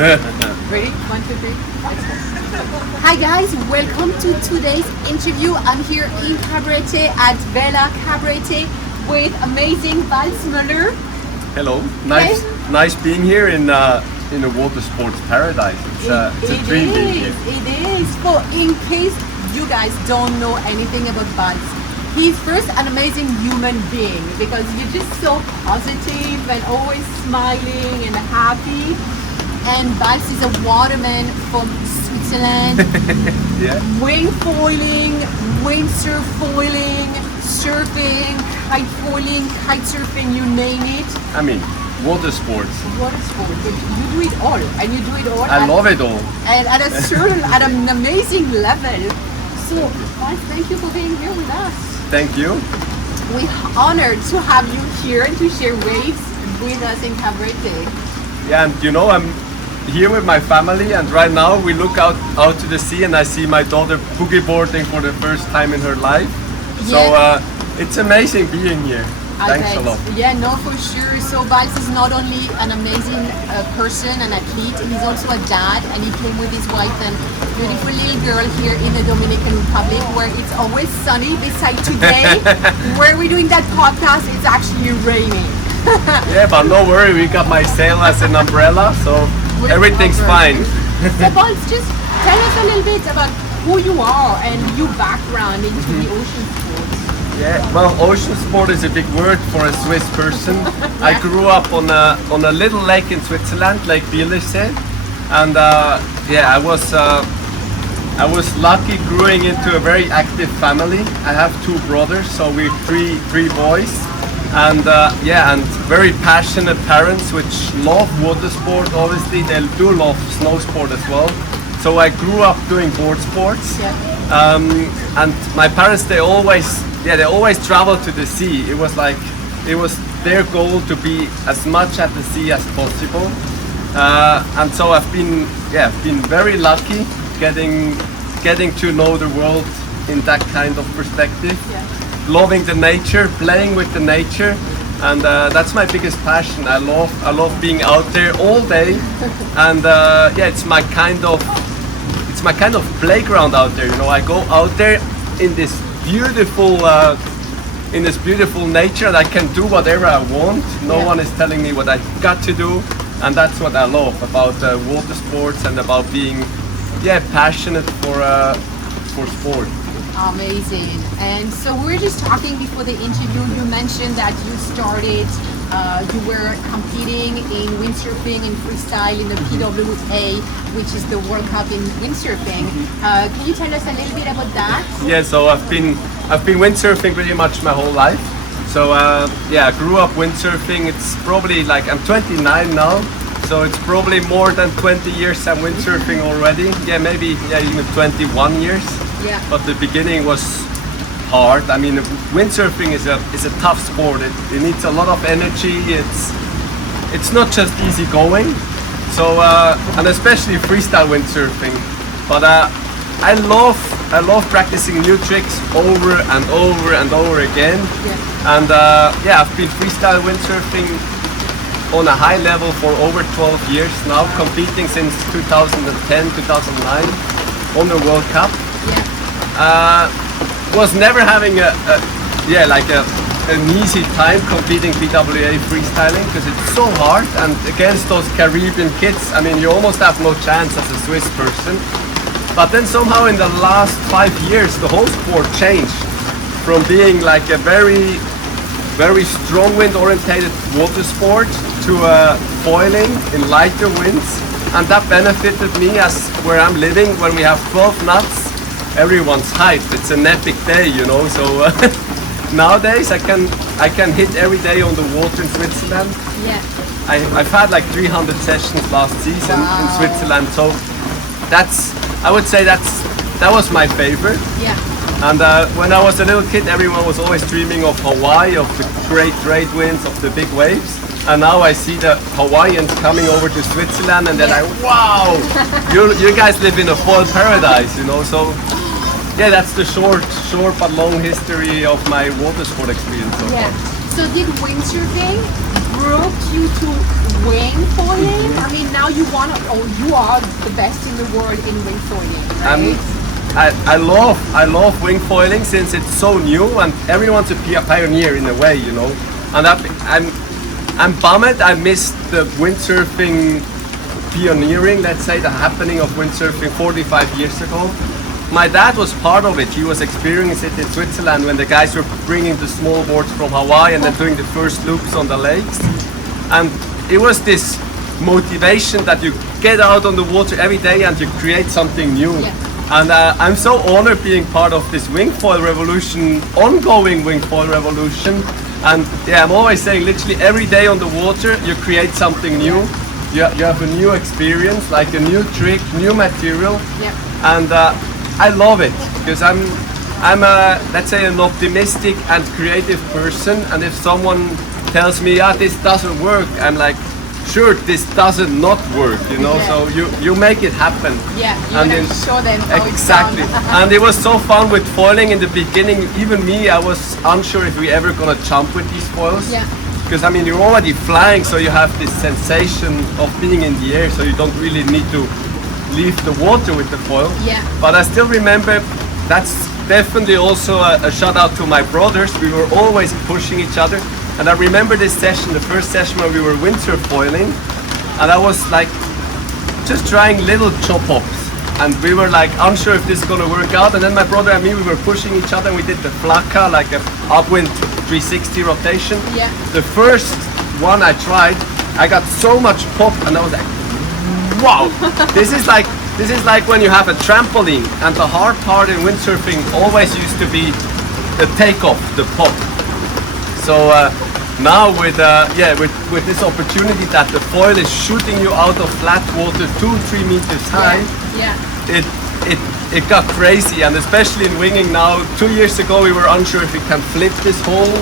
Ready? 1, 2, 3. Hi guys, welcome to today's interview. I'm here in Cabarete at Vela Cabarete with amazing Balz Muller. Hello, nice being here in a water sports paradise. It's a dream being here. It is. So in case you guys don't know anything about Balz, he's first an amazing human being because you're just so positive and always smiling and happy. And Balz is a waterman from Switzerland. Yeah. Wing foiling, windsurf foiling, surfing, kite foiling, kite surfing, you name it. I mean, water sports. Water sport, but you do it all, and you do it all. I love it all. And at a certain, at an amazing level. So, Balz, thank you for being here with us. Thank you. We're honored to have you here and to share waves with us in Cabarete. Yeah, and you know, I'm here with my family, and right now we look out to the sea, and I see my daughter boogie boarding for the first time in her life. So it's amazing being here. Thanks a lot. Yeah, no, for sure. So Balz is not only an amazing person, an athlete, he's also a dad, and he came with his wife and beautiful little girl here in the Dominican Republic, where it's always sunny. Besides today, where we're doing that podcast, it's actually raining. Yeah, but no worry, we got my sail as an umbrella, so everything's fine. So Balz, just tell us a little bit about who you are and your background into the ocean sports. Yeah, well, ocean sport is a big word for a Swiss person. I grew up on a little lake in Switzerland, Lake Bielersee, and yeah, I was lucky growing into a very active family. I have 2 brothers, so we're three boys, and yeah, and very passionate parents which love water sport. Obviously, they do love snow sport as well. So I grew up doing board sports, and my parents they always traveled to the sea. It was their goal to be as much at the sea as possible, and so I've been very lucky getting to know the world in that kind of perspective, loving the nature, playing with the nature, and that's my biggest passion. I love being out there all day, and yeah, it's my kind of playground out there. You know, I go out there in this beautiful nature, and I can do whatever I want. No one is telling me what I got to do, and that's what I love about water sports and about being passionate for sport. Amazing. And so we were just talking before the interview. You mentioned that you started, you were competing in windsurfing and freestyle in the PWA, which is the World Cup in windsurfing. Can you tell us a little bit about that? Yeah, so I've been windsurfing pretty much my whole life. So yeah, I grew up windsurfing. It's probably like I'm 29 now, so it's probably more than 20 years I'm windsurfing already. Yeah, maybe even 21 years. Yeah. But the beginning was hard. I mean, windsurfing is a tough sport. It needs a lot of energy. It's not just easy going. So and especially freestyle windsurfing. But I love practicing new tricks over and over and over again. Yeah. And yeah, I've been freestyle windsurfing on a high level for over 12 years now, competing since 2010, 2009 on the World Cup. Was never having an easy time competing PWA freestyling because it's so hard, and against those Caribbean kids, I mean, you almost have no chance as a Swiss person. But then somehow in the last 5 years, the whole sport changed from being like a very strong wind orientated water sport to foiling in lighter winds, and that benefited me as where I'm living. When we have 12 knots, everyone's hyped. It's an epic day, you know. So nowadays I can hit every day on the water in Switzerland. Yeah. I've had like 300 sessions last season in Switzerland. So I would say that was my favorite. Yeah. And when I was a little kid, everyone was always dreaming of Hawaii, of the great trade winds, of the big waves. And now I see the Hawaiians coming over to Switzerland, and they're like, wow, you guys live in a foil paradise, you know. So yeah, that's the short but long history of my water sport experience so far. So did windsurfing brought you to wingfoiling? I mean, now you are the best in the world in wingfoiling, right? I love wingfoiling since it's so new and everyone's a pioneer in a way, you know. And I'm bummed I missed the windsurfing pioneering, let's say, the happening of windsurfing 45 years ago. My dad was part of it. He was experiencing it in Switzerland when the guys were bringing the small boards from Hawaii and then doing the first loops on the lakes. And it was this motivation that you get out on the water every day and you create something new. Yeah. And I'm so honored being part of this wingfoil revolution, ongoing wingfoil revolution. And yeah, I'm always saying literally every day on the water you create something new. You have a new experience, like a new trick, new material. Yeah. And I love it because I'm let's say an optimistic and creative person. And if someone tells me, this doesn't work, I'm like, sure, this doesn't not work, you know. Yeah. So you make it happen. Yeah, you want to show them how exactly. it's done. And it was so fun with foiling in the beginning. Even me, I was unsure if we ever gonna jump with these foils. Yeah. Because I mean, you're already flying, so you have this sensation of being in the air, so you don't really need to leave the water with the foil. Yeah. But I still remember, that's definitely also a shout out to my brothers. We were always pushing each other. And I remember this session, the first session when we were windsurf foiling, and I was like just trying little chop hops. And we were like unsure if this is gonna work out. And then my brother and me, we were pushing each other and we did the flaka, like a upwind 360 rotation. Yeah. The first one I tried, I got so much pop and I was like, wow, this is like when you have a trampoline, and the hard part in windsurfing always used to be the takeoff, the pop. So now with this opportunity that the foil is shooting you out of flat water 2-3 meters high, Yeah. it got crazy. And especially in winging now, 2 years ago we were unsure if we can flip this whole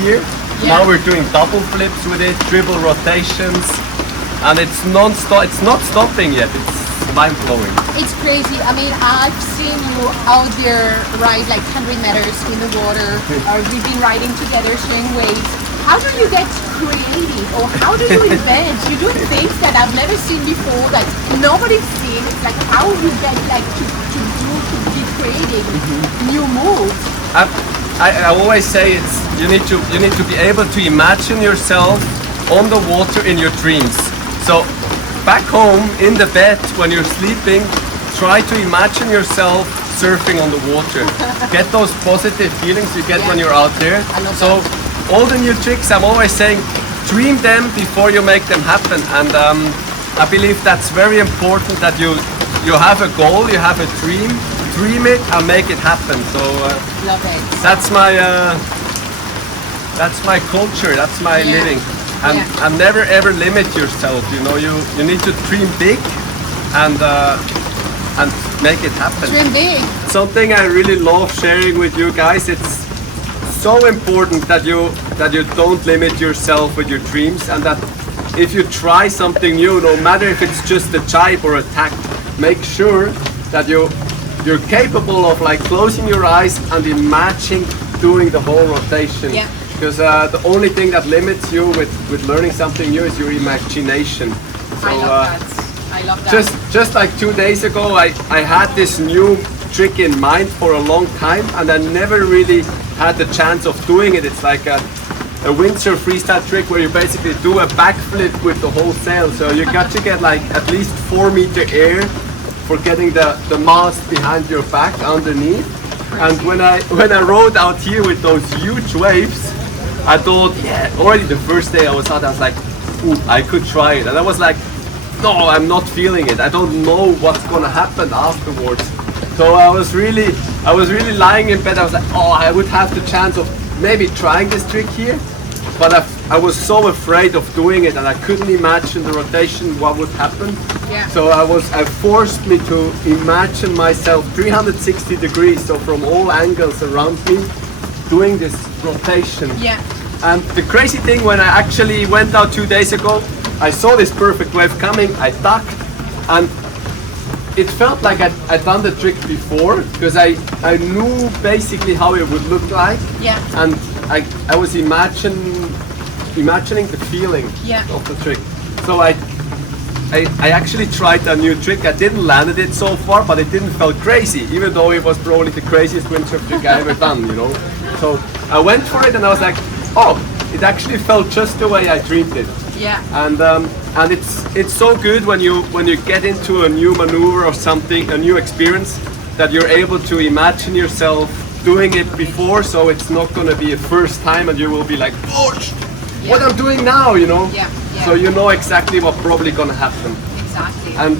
here. Yeah. Now we're doing double flips with it, dribble rotations, and it's non-stop. It's not stopping yet. It's mind-blowing. It's crazy. I mean, I've seen you out there ride like 100 meters in the water, or we've been riding together, sharing waves. How do you get creative, or how do you invent? You do things that I've never seen before, that nobody's seen. It's like, how you get like to be creative, new moves. I always say you need to be able to imagine yourself on the water in your dreams. So back home in the bed when you're sleeping, try to imagine yourself surfing on the water. Get those positive feelings you get when you're out there. So all the new tricks, I'm always saying, dream them before you make them happen. And I believe that's very important, that you have a goal, you have a dream it and make it happen. So Love it. that's my culture, that's my living. And never ever limit yourself, you know. You need to dream big and make it happen. Dream big. Something I really love sharing with you guys, it's so important that you don't limit yourself with your dreams, and that if you try something new, no matter if it's just a jibe or a tack, make sure that you're capable of like closing your eyes and imagining doing the whole rotation. Yeah. Because the only thing that limits you with learning something new is your imagination. So, I love that. Just like 2 days ago, I had this new trick in mind for a long time, and I never really had the chance of doing it. It's like a windsurf freestyle trick where you basically do a backflip with the whole sail. So you got to get like at least 4 meter air for getting the mast behind your back underneath. And when I rode out here with those huge waves, I thought, already the first day I was out, I was like, ooh, I could try it. And I was like, no, I'm not feeling it. I don't know what's gonna happen afterwards. So I was really lying in bed. I was like, oh, I would have the chance of maybe trying this trick here. But I was so afraid of doing it, and I couldn't imagine the rotation, what would happen. Yeah. So I forced me to imagine myself 360 degrees, so from all angles around me, doing this rotation. Yeah. And the crazy thing, when I actually went out 2 days ago, I saw this perfect wave coming, I ducked, and it felt like I'd done the trick before, because I knew basically how it would look like. Yeah. And I was imagining imagining the feeling Yeah. of the trick. So I actually tried a new trick. I didn't land it so far, but it didn't feel crazy, even though it was probably the craziest windsurf trick I ever done, you know. So I went for it and I was like, oh, it actually felt just the way I dreamed it. Yeah. And it's so good when you get into a new maneuver or something, a new experience, that you're able to imagine yourself doing it before, so it's not going to be a first time and you will be like, oh, what I'm doing now, you know. Yeah. Yeah. So you know exactly what's probably going to happen. Exactly. And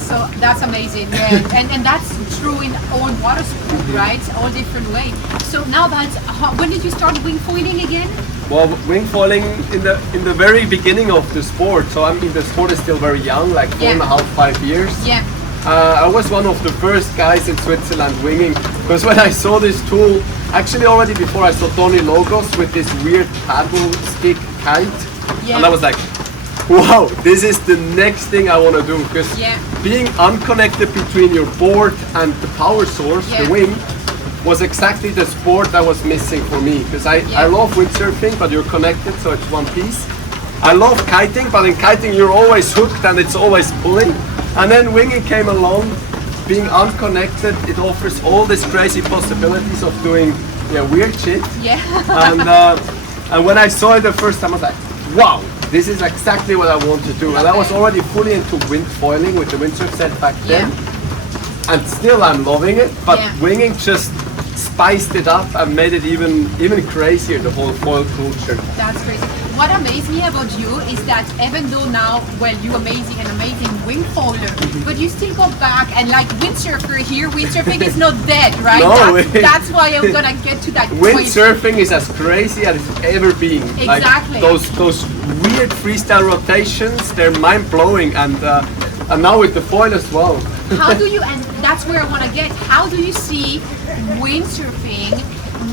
so that's amazing, yeah. and that's true in all water sport, right? All different ways. So now that's when did you start wing foiling again? well, wing foiling in the very beginning of the sport. So I mean, the sport is still very young, like 4.5, 5 years. Yeah. I was one of the first guys in Switzerland winging, because when I saw this tool, actually already before I saw Tony Logos with this weird paddle stick kite, and I was like, wow, this is the next thing I want to do, because being unconnected between your board and the power source, the wing, was exactly the sport that was missing for me, because I love windsurfing, but you're connected, so it's one piece. I love kiting, but in kiting you're always hooked and it's always pulling. And then winging came along, being unconnected, it offers all these crazy possibilities of doing weird shit. Yeah. And when I saw it the first time, I was like, wow, this is exactly what I want to do. And I was already fully into wind foiling with the windsurf set back then. And still I'm loving it, but winging just spiced it up and made it even crazier, the whole foil culture. That's crazy. What amazed me about you is that even though now, well, you're an amazing wing foiler, but you still go back and like windsurfer here, windsurfing is not dead, right? No, that's why I'm gonna get to that windsurfing is as crazy as it's ever been. Exactly. Like those weird freestyle rotations, they're mind-blowing, and now with the foil as well. How do you, and that's where I want to get, how do you see windsurfing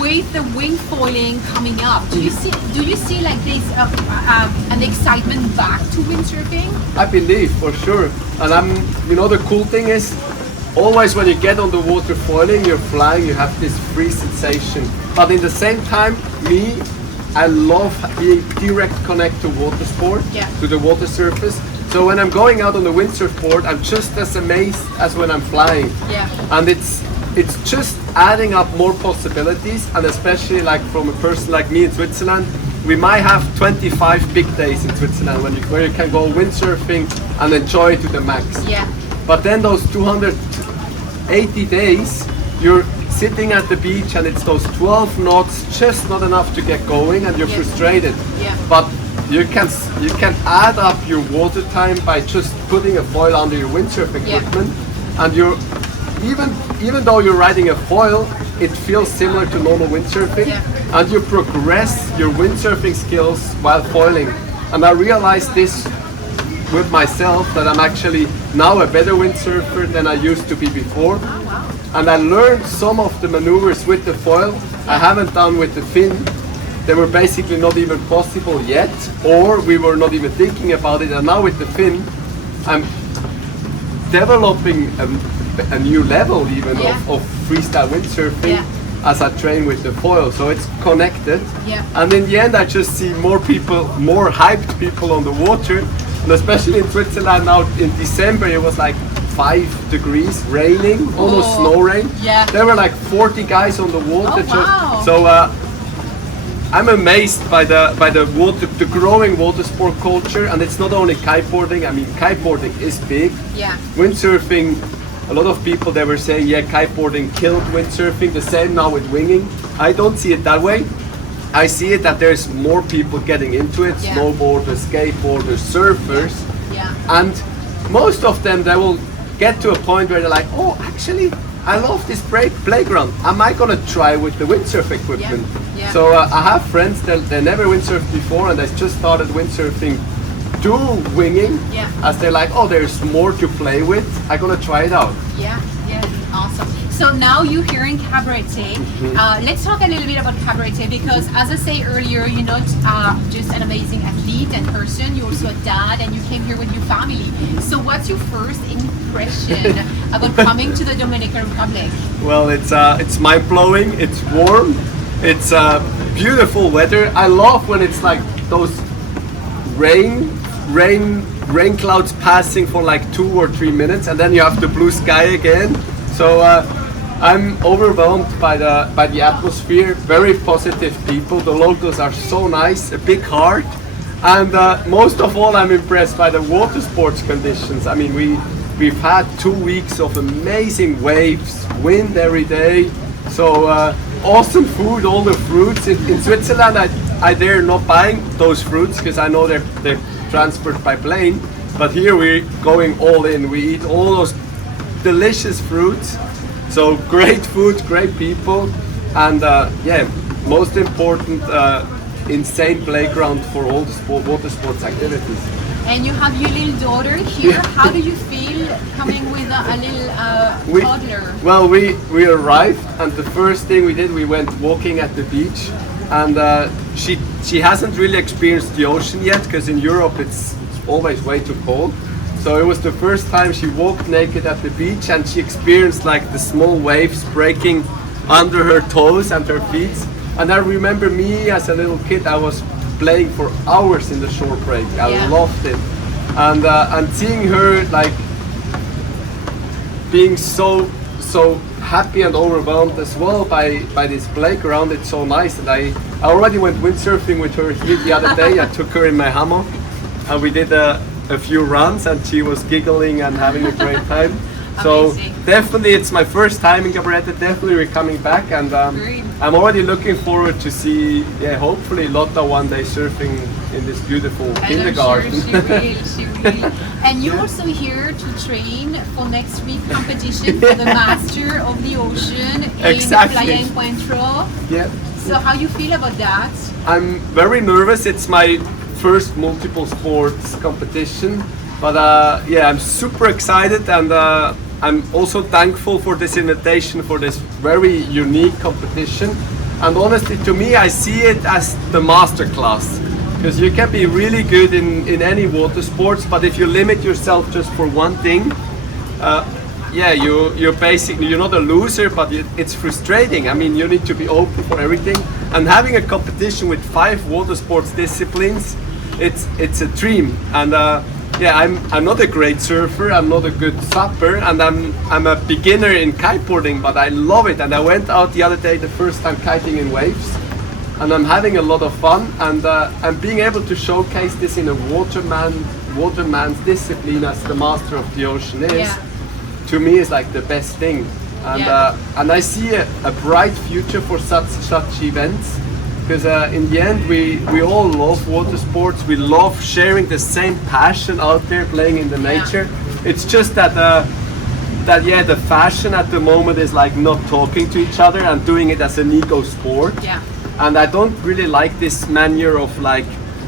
with the wing foiling coming up? Do you see like this an excitement back to windsurfing? I believe, for sure. And the cool thing is, always when you get on the water foiling, you're flying, you have this free sensation. But in the same time, I love being direct connect to water sport, to the water surface. So when I'm going out on the windsurf board, I'm just as amazed as when I'm flying. Yeah. And it's just adding up more possibilities, and especially like from a person like me in Switzerland, we might have 25 big days in Switzerland where you can go windsurfing and enjoy it to the max. Yeah. But then those 280 days, you're sitting at the beach and it's those 12 knots, just not enough to get going, and you're frustrated. Yeah. But you can add up your water time by just putting a foil under your windsurf equipment, and you're even though you're riding a foil, it feels similar to normal windsurfing, and you progress your windsurfing skills while foiling. And I realized this with myself, that I'm actually now a better windsurfer than I used to be before. Oh, wow. And I learned some of the maneuvers with the foil I haven't done with the fin. They were basically not even possible yet, or we were not even thinking about it. And now with the fin, I'm developing a new level even of freestyle windsurfing as I train with the foil. So it's connected. Yeah. And in the end, I just see more hyped people on the water. And especially in Switzerland now in December, it was like 5 degrees, raining, almost snow rain. Yeah. There were like 40 guys on the water. Oh, wow. So I'm amazed by the growing water sport culture, and it's not only kiteboarding. I mean, kiteboarding is big. Yeah. Windsurfing, a lot of people, they were saying, kiteboarding killed windsurfing. The same now with winging. I don't see it that way. I see it that there's more people getting into it, snowboarders, skateboarders, surfers, and most of them, they will get to a point where they're like, oh, actually, I love this playground. Am I gonna try with the windsurf equipment? Yeah. So I have friends that they never windsurfed before, and they just started windsurfing to winging, as they're like, oh, there's more to play with. I'm gonna try it out. Yeah, awesome. So now you're here in Cabarete. Let's talk a little bit about Cabarete, because as I say earlier, you're not just an amazing athlete and person, you're also a dad, and you came here with your family. So what's your first impression about coming to the Dominican Republic? Well, it's mind-blowing, it's warm, it's beautiful weather. I love when it's like those rain clouds passing for like 2 or 3 minutes, and then you have the blue sky again. So I'm overwhelmed by the atmosphere. Very positive people. The locals are so nice, a big heart, and most of all, I'm impressed by the water sports conditions. I mean, we've had 2 weeks of amazing waves, wind every day. So awesome food, all the fruits. In Switzerland, I dare not buying those fruits because I know they're transported by plane. But here we're going all in. We eat all those delicious fruits. So great food, great people, and yeah, most important, insane playground for all the water sports activities. And you have your little daughter here. Yeah. How do you feel coming with a little toddler? Well, we arrived, and the first thing we did, we went walking at the beach, and she hasn't really experienced the ocean yet, because in Europe it's always way too cold. So it was the first time she walked naked at the beach, and she experienced like the small waves breaking under her toes and her feet. And I remember me as a little kid, I was playing for hours in the shore break. I loved it, and seeing her like being so happy and overwhelmed as well by this playground. It's so nice, and I already went windsurfing with her here the other day. I took her in my hammock, and we did a few runs, and she was giggling and having a great time. So definitely, it's my first time in Cabarete. Definitely, we're coming back, and I'm already looking forward to see, hopefully Lotta one day surfing in this beautiful kindergarten. Sure she will. And you're also here to train for next week competition for the Master of the Ocean in Playa Encuentro. Yeah. So how you feel about that? I'm very nervous. It's my first multiple sports competition, but yeah, I'm super excited, and I'm also thankful for this invitation for this very unique competition. And honestly, to me, I see it as the master class, because you can be really good in any water sports, but if you limit yourself just for one thing, yeah, you're basically, you're not a loser, but it's frustrating. I mean, you need to be open for everything, and having a competition with 5 water sports disciplines, it's a dream. And yeah, I'm not a great surfer, I'm not a good supper, and I'm a beginner in kiteboarding, but I love it. And I went out the other day, the first time kiting in waves, and I'm having a lot of fun, and I'm being able to showcase this in a waterman's discipline as the master of the ocean is. Yeah. To me, is like the best thing, and I see a bright future for such events, because in the end we all love water sports. We love sharing the same passion out there, playing in the nature. It's just that yeah, the fashion at the moment is like not talking to each other and doing it as an ego sport. Yeah. And I don't really like this manner of like,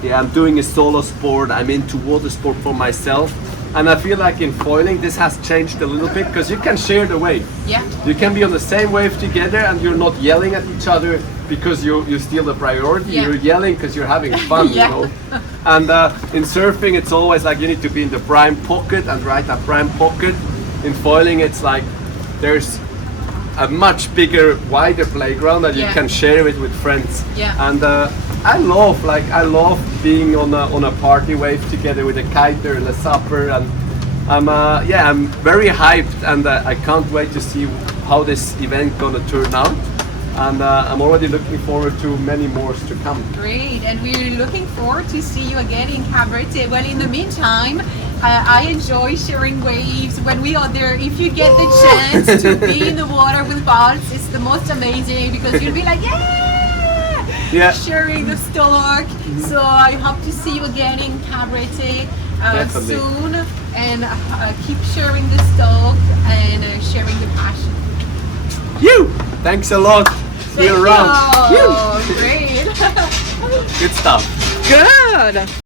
yeah, I'm doing a solo sport, I'm into water sport for myself. And I feel like in foiling, this has changed a little bit, because you can share the wave. Yeah. You can be on the same wave together, and you're not yelling at each other because you steal the priority. Yeah. You're yelling because you're having fun, you know. And in surfing, it's always like you need to be in the prime pocket and ride that prime pocket. In foiling, it's like there's a much bigger, wider playground that you can share it with friends. Yeah. And I love being on a party wave together with a kiter and a supper, and I'm very hyped, and I can't wait to see how this event gonna turn out. And I'm already looking forward to many more to come. Great, and we're looking forward to see you again in Cabarete. Well, in the meantime, I enjoy sharing waves when we are there. If you get the chance to be in the water with Balz, it's the most amazing, because you'll be like, sharing the stock. So I hope to see you again in Cabarete soon, and keep sharing the stock and sharing the passion. Thanks a lot. See you around. Great. Good stuff. Good.